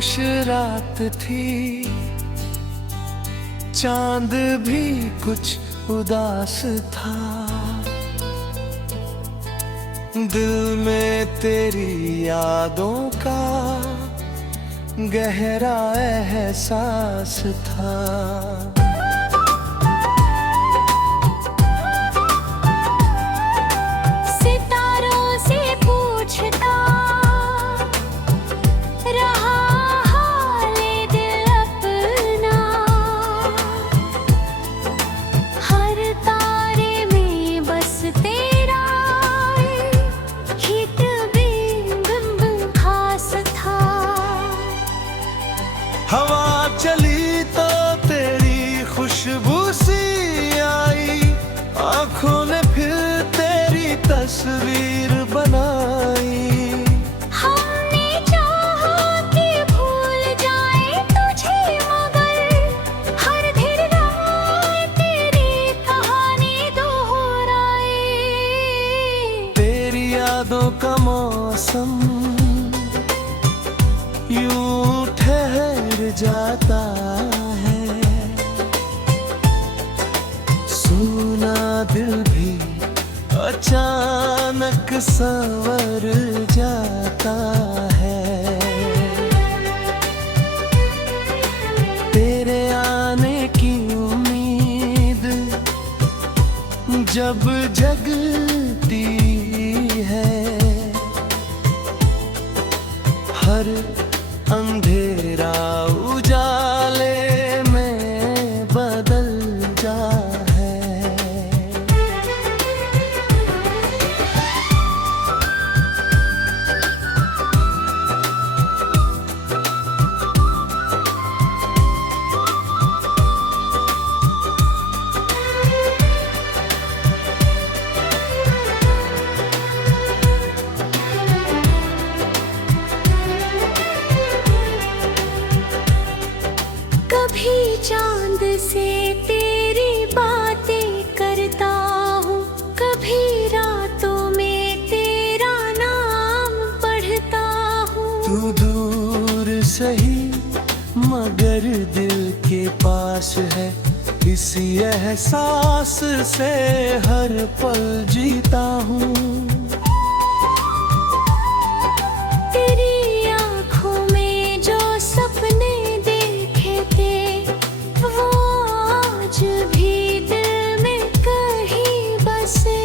खामोश रात थी, चांद भी कुछ उदास था। दिल में तेरी यादों का गहरा एहसास था। सितारों से पूछता रहा हाले दिल अपना, हर तारे में बस तेरा हित बिंब खास था। हवा चली तो तेरी खुशबू सी आई, आंखों ने फिर तेरी तस्वीर बनाई। हमने चाहा कि भूल जाए तुझे, मगर हर दिन रात तेरी कहानी दोहराए। तेरी यादों का मौसम यूं ठहर जाता है, सुना दिल भी अचानक संवर जाता है। तेरे आने की उम्मीद जब जगती है, हर अंधेरा उजाले में बदल जा है। कभी चांद से तेरी बातें करता हूँ, कभी रातों में तेरा नाम पढ़ता हूँ। तू दूर सही मगर दिल के पास है, इसी एहसास से हर पल जीता हूँ। तेरी आँखों में जो सपने देखे थे, वो आज भी दिल में कहीं बसे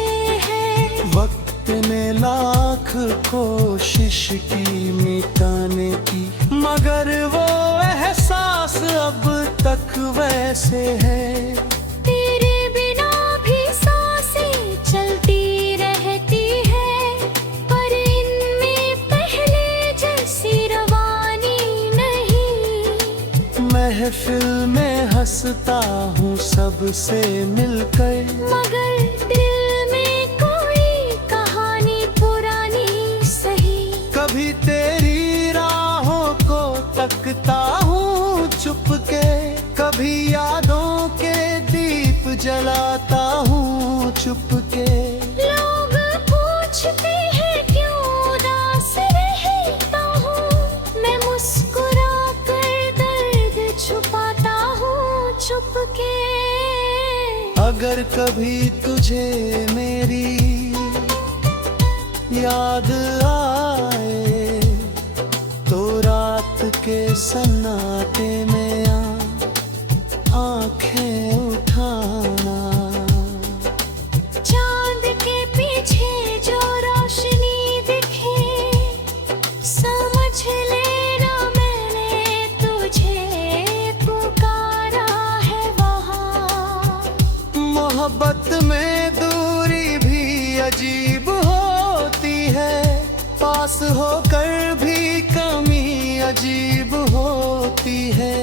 हैं। वक्त ने लाख कोशिश की मिटाने की, मगर वो एहसास अब तक वैसे है। तेरे बिना भी सांसें चलती रहती है, पर इनमें पहले जैसी रवानी नहीं। महफिल में हंसता हूँ सबसे मिलकर, मगर दिल में कोई कहानी पुरानी सही। कभी तेरी राहों को तकता हूँ चुप के, कभी यादों के दीप जलाता हूँ चुप के। लोग पूछते हैं क्यों उदास रहता हूँ, मैं मुस्कुरा कर दर्द छुपाता हूँ चुप के। अगर कभी तुझे मेरी याद आए, तो रात के सन्नाटे में आंखें उठाना। चांद के पीछे जो रोशनी दिखे, समझ लेना मैंने तुझे पुकारा है वहाँ। मोहब्बत में दूरी भी अजीब होती है, पास होकर भी कमी अजीब होती है।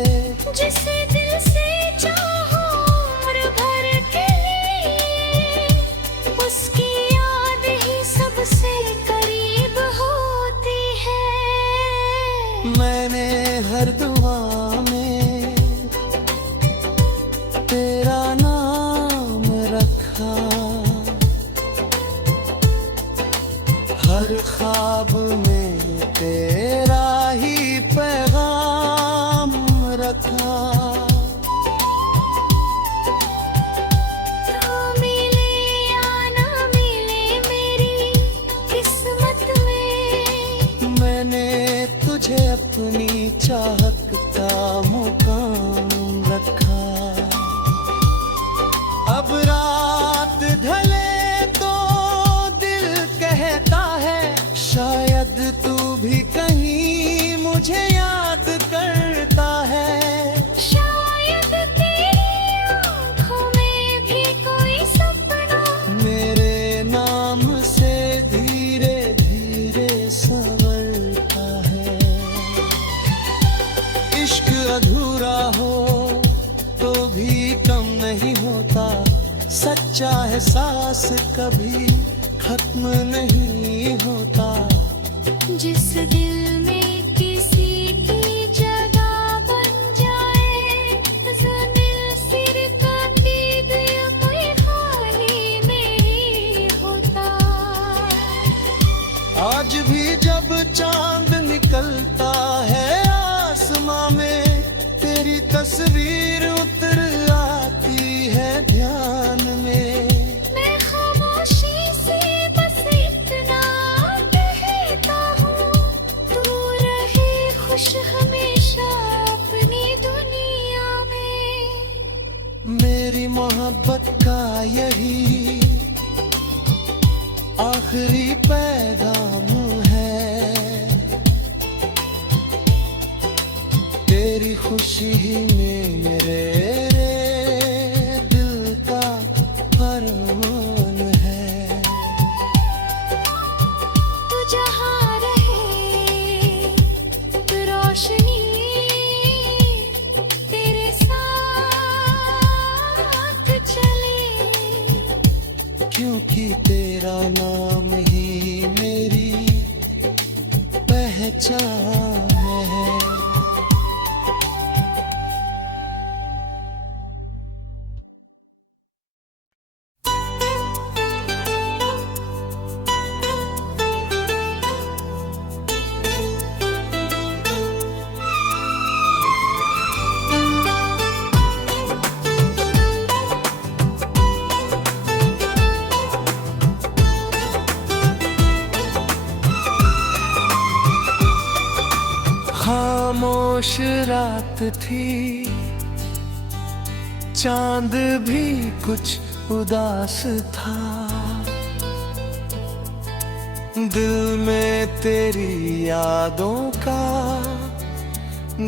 जिसे दिल से चाहो उम्र भर के लिए, उसकी याद ही सबसे करीब होती है। मैंने हर दुआ में तेरा नाम रखा, हर ख्वाब में तेरा ही पैगाम चाहत का मुकाम रखा। अब रात ढले तो दिल कहता है शायद तू भी कहीं मुझे याद करता है। शायद तेरी आँखों में भी कोई सपना मेरे नाम से धीरे धीरे संवरता है। इश्क अधूरा हो तो भी कम नहीं होता, सच्चा एहसास कभी खत्म नहीं होता। जिस दिल में किसी की जगह बन जाए, ज़मीन सिर का दीद कोई खाली नहीं होता। आज भी जब चांद निकलता है आसमां में, तेरी तस्वीर उतर आती है ध्यान में। मैं खामोशी से बस इतना कहता हूँ, तू रहे खुश हमेशा अपनी दुनिया में। मेरी मोहब्बत का यही आखिरी पैगाम है, तेरी खुशी ही मेरे दिल का फरमान है। तू जहाँ रहे रोशनी तेरे साथ चले, क्योंकि तेरा नाम ही मेरी पहचान है। खामोश रात थी, चांद भी कुछ उदास था। दिल में तेरी यादों का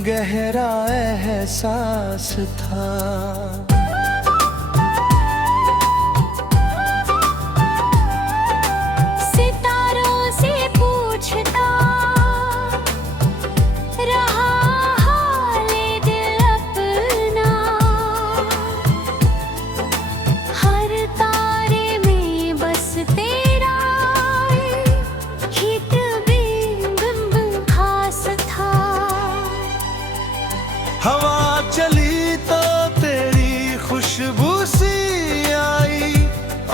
गहरा एहसास था। सितारों से पूछता रहा हाले दिल अपना, हर तारे में बस तेरा हित बिंब खास था। हवा चली तो तेरी खुशबू सी आई,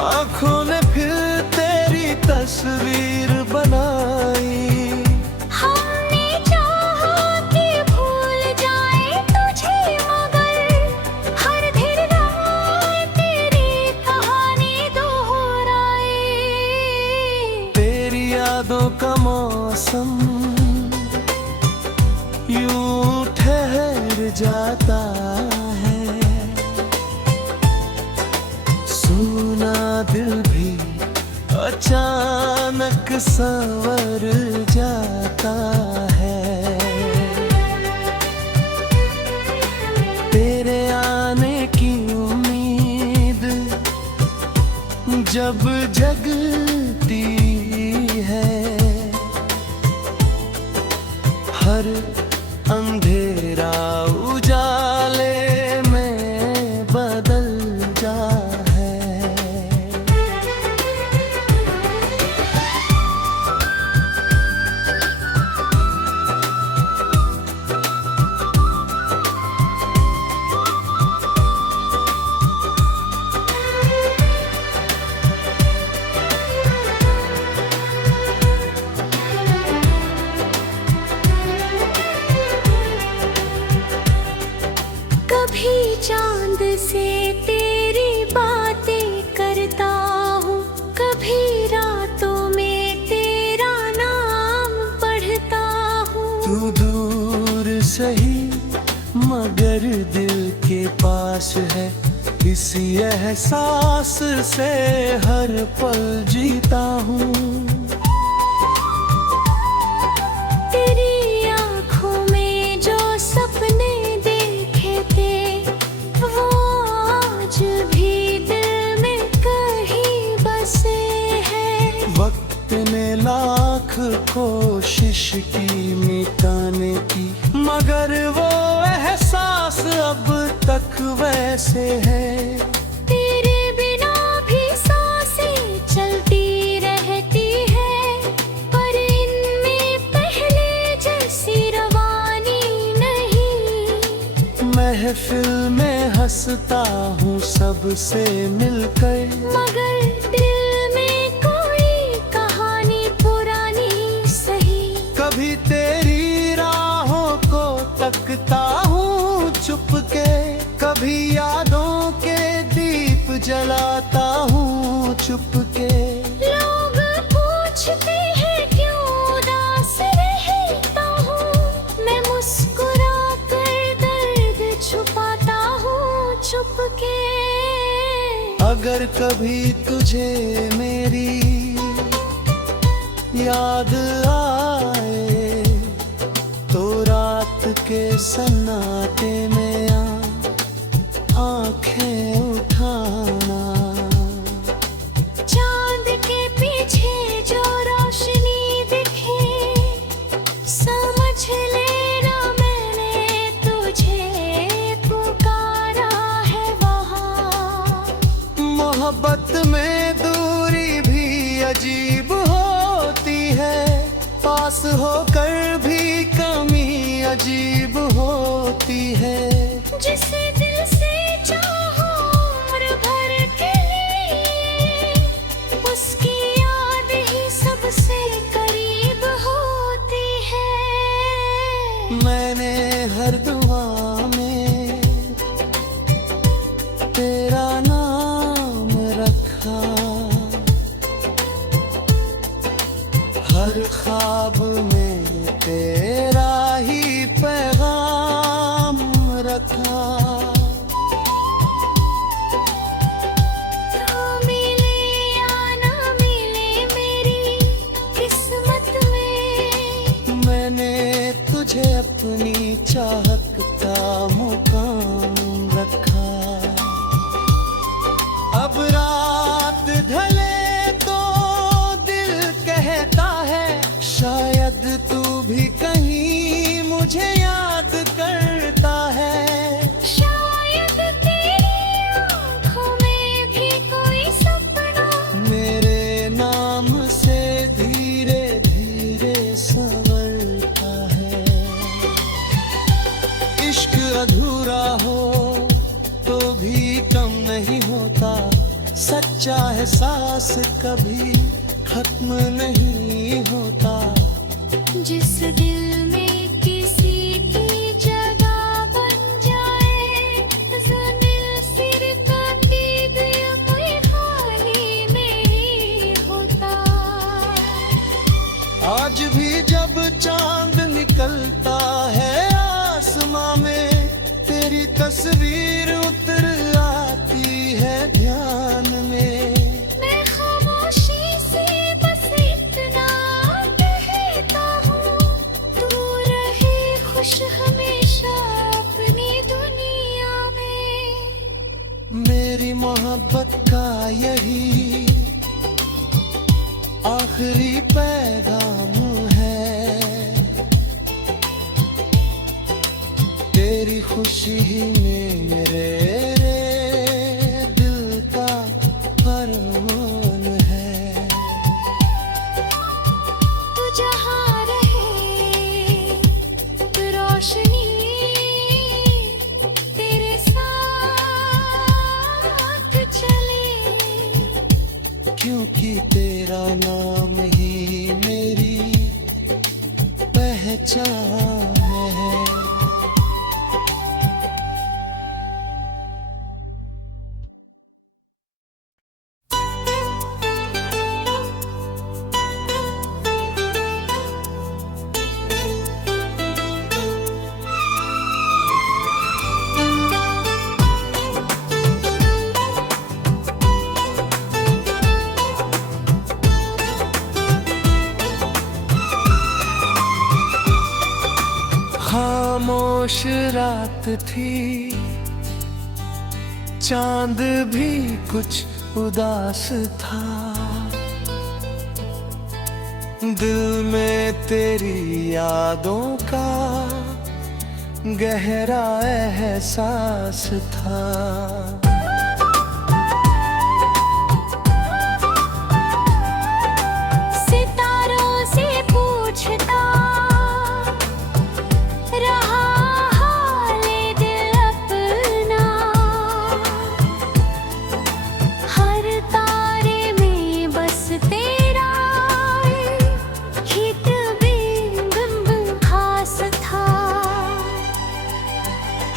आंखों ने फिर तेरी तस्वीर बनाई। हमने चाहा कि भूल जाए तुझे, मगर हर दिन रात तेरी कहानी दोहराए। तेरी यादों का मौसम यूं ठहर जाता है, सूना दिल भी अचानक संवर जाता है। तेरे आने की उम्मीद जब जगती है, हर अंधेरा उजाले में बदल जा है। इसी एहसास से हर पल जीता हूँ। तेरी आँखों में जो सपने देखे थे वो आज भी दिल में कहीं बसे हैं। वक्त ने लाख कोशिश की मिटाने की, मगर वो एहसास अब तक वैसे है। तेरे बिना भी सांसें चलती रहती है, पर इनमें पहले जैसी रवानी नहीं। महफिल में हंसता हूँ सबसे मिलकर, मगर दिल में कोई कहानी पुरानी सही। कभी तेरी राहों को तकता हूँ चुपके, कभी यादों के दीप जलाता हूँ चुपके। लोग पूछते हैं क्यों उदास रहता हूँ, मैं मुस्कुरा कर दर्द छुपाता हूँ चुपके। अगर कभी तुझे मेरी याद आए तो रात के सन्नाटे में आंखें उठाना। चांद के पीछे जो रोशनी दिखे समझ लेना मैंने तुझे पुकारा है वहाँ। मोहब्बत में दूरी भी अजीब होती है, पास होकर भी कमी अजीब होती है। जिसे दिल से चाहो उम्र भर के लिए, उसकी याद ही सबसे करीब होती है। मैंने हर दुआ में तेरा नाम रखा, हर ख्वाब में तेरा ही पैगाम रखा। तो मिले या ना मिले मेरी किस्मत में, मैंने तुझे अपनी चाहत का मुकाम रखा। अब रात ढले तो दिल कहता है शायद तू भी कहीं मुझे याद करता है। शायद तेरी आँखों में भी कोई सपना मेरे नाम से धीरे धीरे संवरता है। इश्क अधूरा हो तो भी कम नहीं होता, सच्चा एहसास कभी खत्म नहीं होता। जिस दिल में किसी की जगह बन जाए, ज़मीन सिर का दीद कोई खाली नहीं होता। आज भी जब चांद निकलता है आसमां में, तेरी तस्वीर उतर आती है ध्यान में। मैं खामोशी से बस इतना कहता हूँ, तू रहे खुश हमेशा अपनी दुनिया में। मेरी मोहब्बत का यही आखिरी पैगाम है, तेरी खुशी ही मेरे दिल का फरमान है। तू जहाँ रहे रोशनी तेरे साथ चले, क्योंकि तेरा नाम ही मेरी पहचान है। खुश रात थी, चांद भी कुछ उदास था। दिल में तेरी यादों का गहरा एहसास था। सितारों से पूछता रहा हाले दिल अपना, हर तारे में बस तेरा ही बिंब खास था।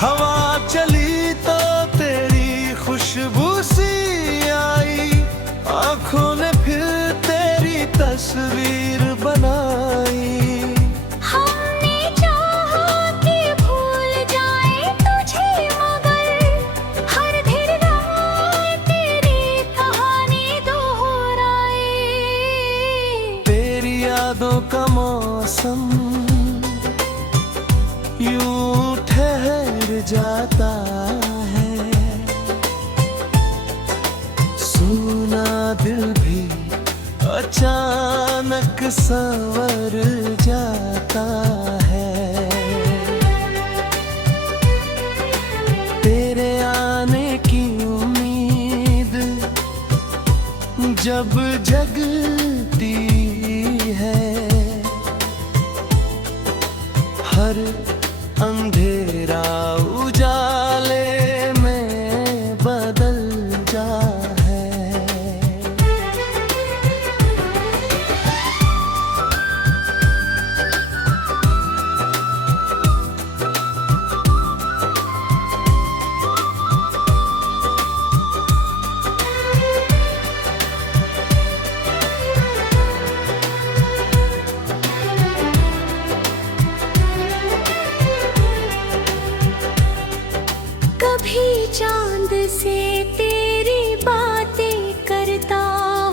हवा चली तो तेरी खुशबू सी आई, आंखों ने फिर तेरी तस्वीर बनाई। हमने चाहा कि भूल जाए तुझे, मगर हर दिन रात तेरी कहानी दोहराए। तेरी यादों का मौसम यूं ठहर जाता है, सूना दिल भी अचानक संवर जाता है। तेरे आने की उम्मीद जब जगती है, हर अंधेरा उजाले में बदल जा है। कभी चांद से तेरी बातें करता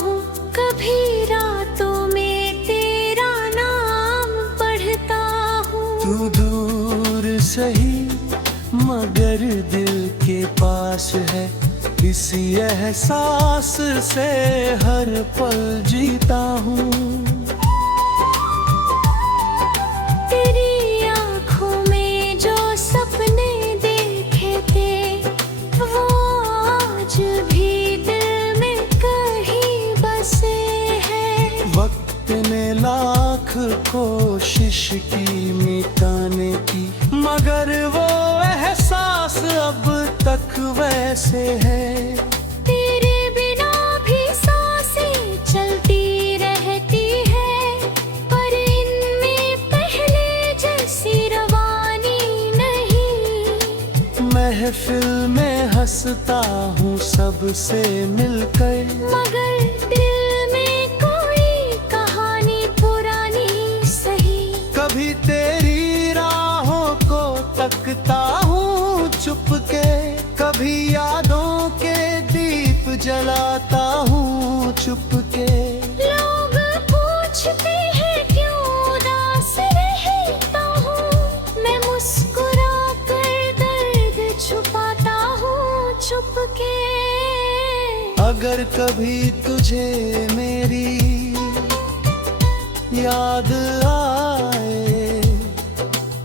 हूँ, कभी रातों में तेरा नाम पढ़ता हूँ। तू दूर सही मगर दिल के पास है, इसी एहसास से हर पल जीता हूँ। तेरी आँखों में जो सपने देखे थे, वो आज भी दिल में कहीं बसे हैं। वक्त ने लाख कोशिश की मिटाने की, मगर वो एहसास अब तक वैसे है। तेरे बिना भी सांसें चलती रहती है, पर इनमें पहले जैसी रवानी नहीं। महफिल में हंसता हूँ सबसे मिलकर, मगर दिल में कोई कहानी पुरानी सही। कभी तेरी राहों को तकता हूँ चुपके, कभी यादों के दीप जलाता हूँ चुपके। लोग पूछते हैं क्यों उदास रहता हूँ, मैं मुस्कुरा कर दर्द छुपाता हूँ चुपके। अगर कभी तुझे मेरी याद आए,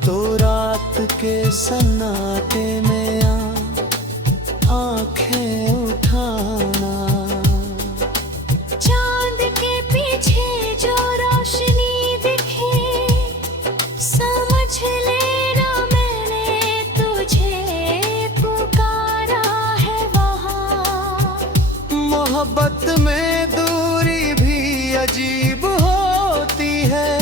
तो रात के सन्नाटे में आंखें उठाना। चांद के पीछे जो रोशनी दिखे, समझ लेना मैंने तुझे पुकारा है वहाँ। मोहब्बत में दूरी भी अजीब होती है,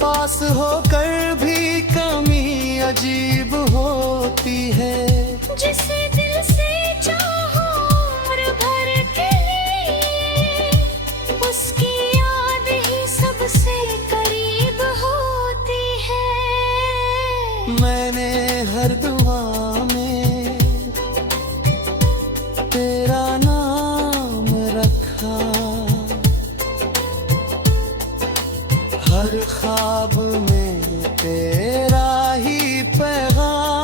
पास होकर भी कमी अजीब होती है। जिसे दिल से चाहो और भर के लिए, उसकी याद ही सबसे करीब होती है। मैंने हर दुआ में तेरा नाम रखा, हर ख्वाब में तेरा ही पैगाम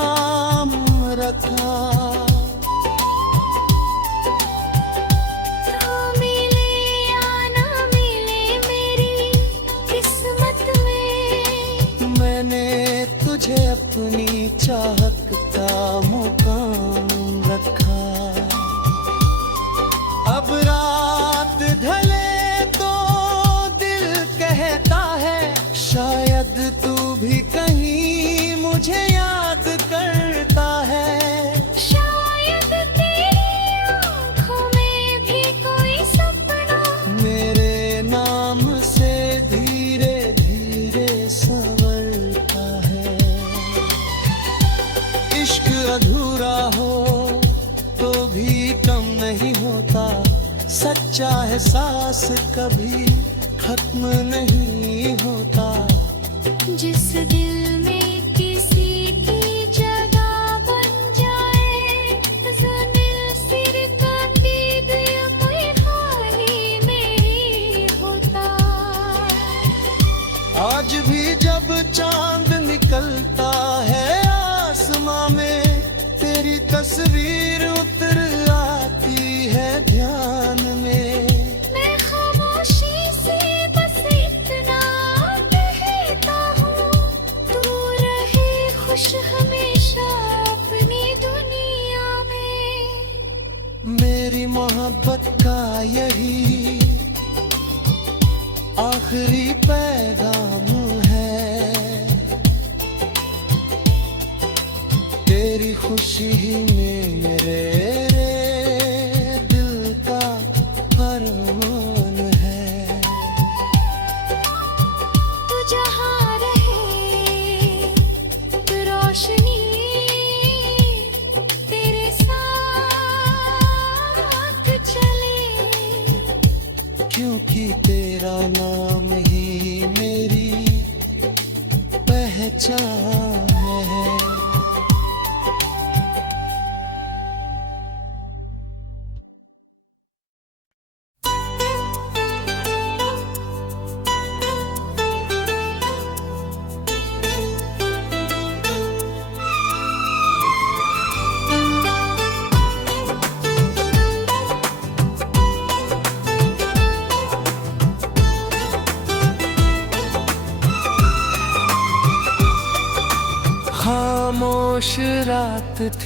सच्चा एहसास कभी खत्म नहीं होता। जिस दिल में किसी की जगह बन जाए, ज़मीन सिर कभी भी कोई हाल ही नहीं होता। आज भी जब चांद निकलता है आसमां में, तेरी तस्वीर उतर आती है ध्यान में। मैं खामोशी से बस इतना कहता हूँ, तू रहे खुश हमेशा अपनी दुनिया में। मेरी मोहब्बत का यही आखिरी पैगाम है, तेरी खुशी ही मेरे दिल का फरमान है। तू जहाँ रहे तू रोशनी तेरे साथ चले, क्योंकि तेरा नाम ही मेरी पहचान है। खामोश रात थी।